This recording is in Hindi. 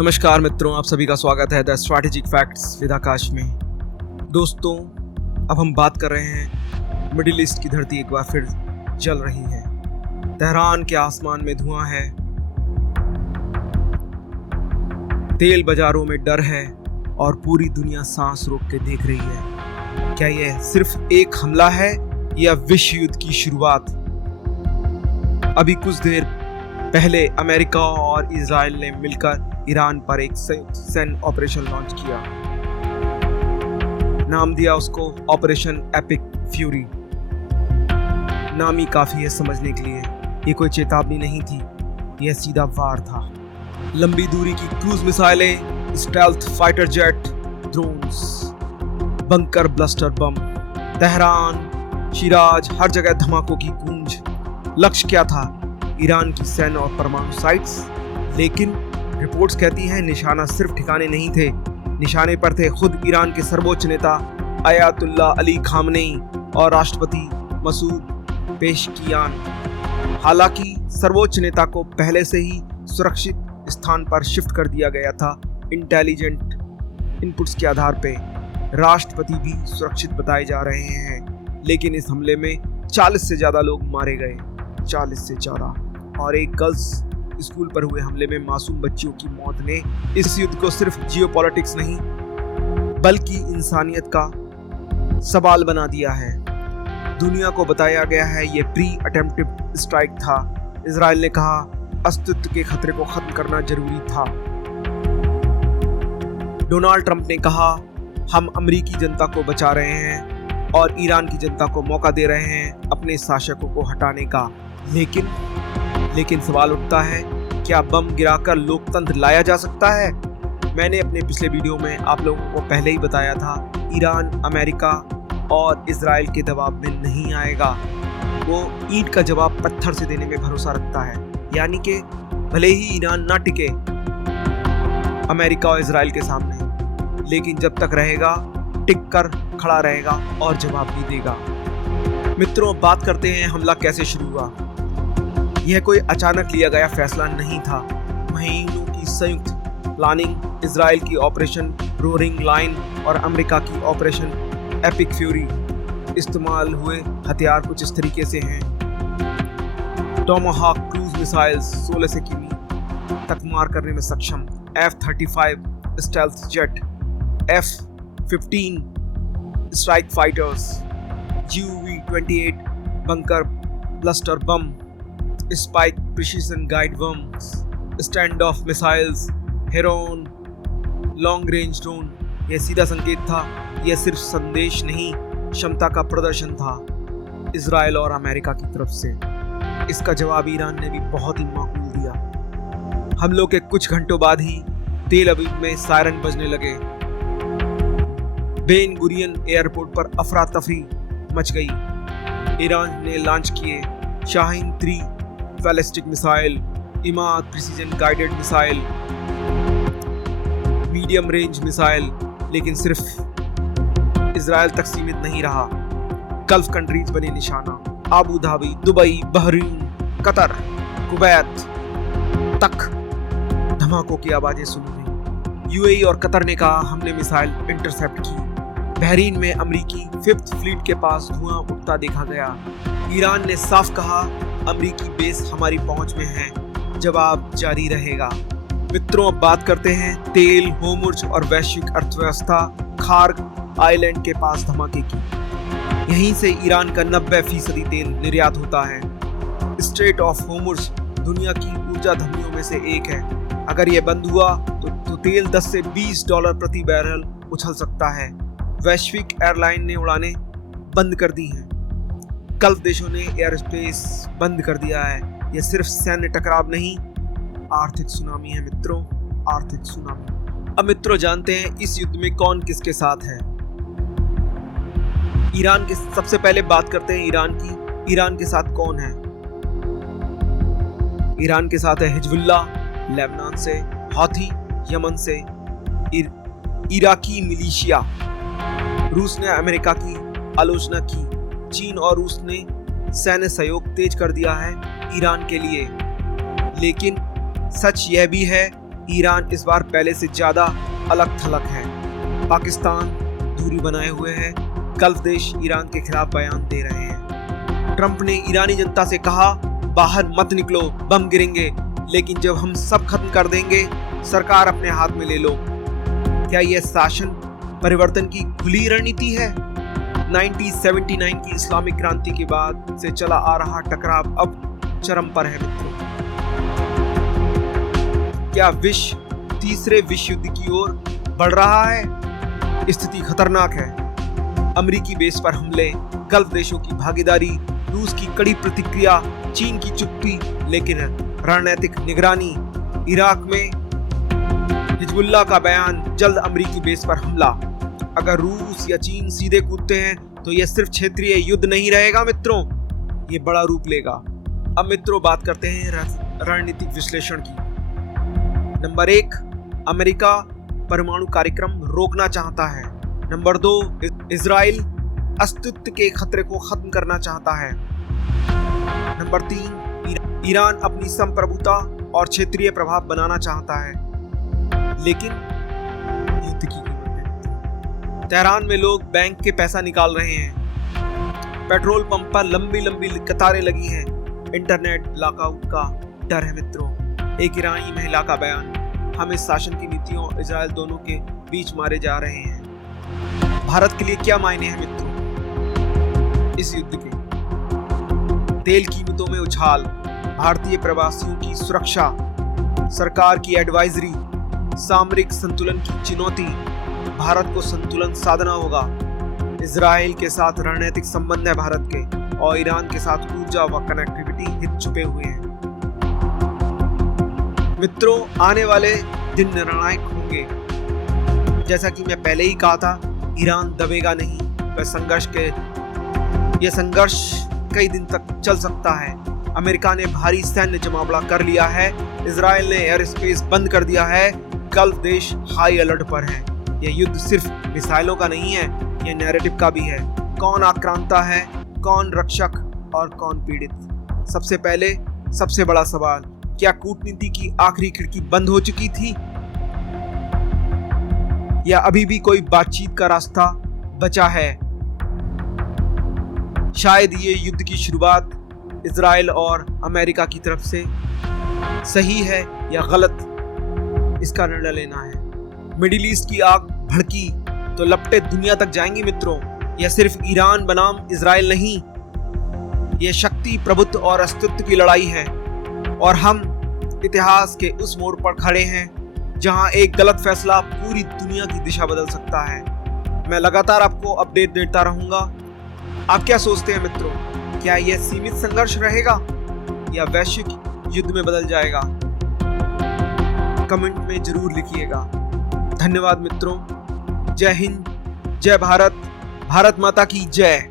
नमस्कार मित्रों, आप सभी का स्वागत है द स्ट्रैटेजिक फैक्ट्स विद आकाश में। दोस्तों, अब हम बात कर रहे हैं मिडिल ईस्ट की धरती एक बार फिर जल रही है। तेहरान के आसमान में धुआं है, तेल बाजारों में डर है और पूरी दुनिया सांस रोक के देख रही है। क्या यह सिर्फ एक हमला है या विश्व युद्ध की शुरुआत? अभी कुछ देर पहले अमेरिका और इजराइल ने मिलकर ईरान पर एक संयुक्त सैन्य ऑपरेशन लॉन्च किया। नाम दिया उसको ऑपरेशन एपिक फ्यूरी। नाम ही काफी है समझने के लिए। ये कोई चेतावनी नहीं थी, यह सीधा वार था। लंबी दूरी की क्रूज मिसाइलें, stealth fighter jet, drones, bunker blaster bomb, Tehran, Shiraz, हर जगह धमाकों की गूंज। लक्ष्य क्या था? ईरान की सैन्य और परमाणु साइट्स। लेकिन रिपोर्ट्स कहती हैं निशाना सिर्फ ठिकाने नहीं थे, निशाने पर थे खुद ईरान के सर्वोच्च नेता अयातुल्ला अली खामनेई और राष्ट्रपति मसूद पेशकियान। हालांकि सर्वोच्च नेता को पहले से ही सुरक्षित स्थान पर शिफ्ट कर दिया गया था। इंटेलिजेंट इनपुट्स के आधार पे राष्ट्रपति भी सुरक्षित बताए जा रहे हैं। लेकिन इस हमले में 40 से ज्यादा लोग मारे गए, 40 से ज्यादा। और एक गर्ल्स स्कूल पर हुए हमले में मासूम बच्चियों की मौत ने इस युद्ध को सिर्फ जियोपॉलिटिक्स नहीं बल्कि इंसानियत का सवाल बना दिया है। दुनिया को बताया गया है ये प्री अटेम्प्टिव स्ट्राइक था। इजराइल ने कहा अस्तित्व के खतरे को खत्म करना जरूरी था। डोनाल्ड ट्रंप ने कहा हम अमेरिकी जनता को बचा रहे हैं और ईरान की जनता को मौका दे रहे हैं अपने शासकों को हटाने का। लेकिन सवाल उठता है, क्या बम गिराकर लोकतंत्र लाया जा सकता है? मैंने अपने पिछले वीडियो में आप लोगों को पहले ही बताया था, ईरान अमेरिका और इजराइल के दबाव में नहीं आएगा। वो ईंट का जवाब पत्थर से देने में भरोसा रखता है। यानी कि भले ही ईरान ना टिके अमेरिका और इजराइल के सामने, लेकिन जब तक रहेगा टिक कर खड़ा रहेगा और जवाब भी देगा। मित्रों, बात करते हैं हमला कैसे शुरू हुआ। यह कोई अचानक लिया गया फैसला नहीं था। महीनों की संयुक्त प्लानिंग, इजराइल की ऑपरेशन रोरिंग लाइन और अमेरिका की ऑपरेशन एपिक फ्यूरी। इस्तेमाल हुए हथियार कुछ इस तरीके से हैं। टोमाहाक क्रूज मिसाइल्स 16 से किमी तक मार करने में सक्षम, F-35 stealth jet, F-15 strike fighters, UV-28 bunker blaster bomb, spike precision guide bombs, stand off missiles, Heron, long range drone. यह सीधा संकेत था, यह सिर्फ संदेश नहीं, क्षमता का प्रदर्शन था इजराइल और अमेरिका की तरफ से। इसका जवाब ईरान ने भी बहुत ही माकूल दिया। हमलों के कुछ घंटों बाद ही तेल अवीव में सायरन बजने लगे। बेन गुरियन एयरपोर्ट पर अफरा तफरी मच गई। ईरान ने लॉन्च किए Shaheen 3 ballistic missile, Imad precision guided missile, medium range missile. लेकिन सिर्फ इजराइल तक सीमित नहीं रहा। गल्फ कंट्रीज बने निशाना। Abu Dhabi, Dubai, Bahrain, Qatar, Kuwait तक धमाकों की आवाजें सुनी गई। यूएई और कतर ने कहा हमने मिसाइल इंटरसेप्ट की। बहरीन में अमेरिकी 5th फ्लीट के पास धुआं उठता देखा गया। ईरान ने साफ कहा अमेरिकी बेस हमारी पहुंच में है, जवाब जारी रहेगा। मित्रों, अब बात करते हैं तेल, होर्मुज़ और वैश्विक अर्थव्यवस्था खार्ग आइलैंड के पास धमाके की। यहीं से ईरान का 90% तेल निर्यात होता है। स्ट्रेट ऑफ होर्मुज़ दुनिया की ऊर्जा धमनियों में से एक है। अगर यह बंद हुआ तो तेल 10 से $20 प्रति बैरल उछल सकता है। वैश्विक एयरलाइन ने उड़ानें बंद कर दी हैं। गल्फ देशों ने एयर स्पेस बंद कर दिया है। यह सिर्फ सैन्य टकराव नहीं, आर्थिक सुनामी है मित्रों, आर्थिक सुनामी। अब मित्रों, जानते हैं इस युद्ध में कौन किसके साथ है। ईरान के सबसे पहले बात करते हैं ईरान की। ईरान के साथ कौन है? ईरान के साथ है हिजबुल्लाह लेबनान से, हौथी यमन से, इराकी मिलिशिया। रूस ने अमेरिका की आलोचना की। चीन और रूस ने सैन्य सहयोग तेज कर दिया है ईरान के लिए। लेकिन सच यह भी है ईरान इस बार पहले से ज्यादा अलग थलग है। पाकिस्तान दूरी बनाए हुए है। गल्फ देश ईरान के खिलाफ बयान दे रहे हैं। ट्रंप ने ईरानी जनता से कहा, बाहर मत निकलो, बम गिरेंगे, लेकिन जब हम सब खत्म कर देंगे, सरकार अपने हाथ में ले लो। क्या यह शासन परिवर्तन की खुली रणनीति है? 1979 की इस्लामिक क्रांति के बाद से चला आ रहा टकराव अब चरम पर है मित्रों। क्या विश्व तीसरे विश्व युद्ध की ओर बढ़ रहा है? स्थिति खतरनाक है। अमेरिकी बेस पर हमले, गल्फ देशों की भागीदारी, रूस की कड़ी प्रतिक्रिया, चीन की चुप्पी लेकिन रणनीतिक निगरानी, इराक में हिजबुल्लाह का बयान, जल्द अमेरिकी बेस पर हमला। अगर रूस या चीन सीधे कूदते हैं तो यह सिर्फ क्षेत्रीय युद्ध नहीं रहेगा मित्रों, ये बड़ा रूप लेगा। अब मित्रों बात करते हैं रणनीतिक विश्लेषण की। नंबर 1, अमेरिका परमाणु कार्यक्रम रोकना चाहता है। नंबर 2, इजराइल अस्तित्व के खतरे को खत्म करना चाहता है। नंबर 3, ईरान अपनी संप्रभुता और क्षेत्रीय प्रभाव बनाना चाहता है, लेकिन युद्ध की कीमत। तेहरान में लोग बैंक के पैसा निकाल रहे हैं। पेट्रोल पंप पर लंबी लंबी कतारें लगी हैं। इंटरनेट ब्लॉकआउट का डर है मित्रों। एक ईरानी महिला का बयान, हम इस शासन की नीतियों और इजराइल दोनों के बीच मारे जा रहे हैं। भारत के लिए क्या मायने हैं मित्रों इस युद्ध के? तेल कीमतों में उछाल, भारतीय प्रवासियों की सुरक्षा, सरकार की एडवाइजरी, सामरिक संतुलन की चुनौती, भारत को संतुलन साधना होगा। इजराइल के साथ रणनीतिक संबंध है भारत के, और ईरान के साथ ऊर्जा व कनेक्टिविटी हित छुपे हुए हैं। मित्रों, आने वाले दिन निर्णायक होंगे। जैसा कि मैं पहले ही कहा था, ईरान दबेगा नहीं। यह संघर्ष कई दिन तक चल सकता है। अमेरिका ने भारी सैन्य जमावड़ा कर लिया है। इजराइल ने एयर स्पेस बंद कर दिया है। गल्फ देश हाई अलर्ट पर है। यह युद्ध सिर्फ मिसाइलों का नहीं है, यह नैरेटिव का भी है। कौन आक्रांता है, कौन रक्षक और कौन पीड़ित? सबसे पहले सबसे बड़ा सवाल, क्या कूटनीति की आखिरी खिड़की बंद हो चुकी थी, या अभी भी कोई बातचीत का रास्ता बचा है? शायद ये युद्ध की शुरुआत इजराइल और अमेरिका की तरफ से सही है या गलत, इसका निर्णय लेना है। मिडिल ईस्ट की आग भड़की तो लपटें दुनिया तक जाएंगी मित्रों। यह सिर्फ ईरान बनाम इजराइल नहीं, यह शक्ति, प्रभुत्व और अस्तित्व की लड़ाई है। और हम इतिहास के उस मोड़ पर खड़े हैं जहां एक गलत फैसला पूरी दुनिया की दिशा बदल सकता है। मैं लगातार आपको अपडेट देता रहूंगा। आप क्या सोचते हैं मित्रों? क्या यह सीमित संघर्ष रहेगा या वैश्विक युद्ध में बदल जाएगा? कमेंट में जरूर लिखिएगा। धन्यवाद मित्रों। जय हिंद, जय भारत, भारत माता की जय।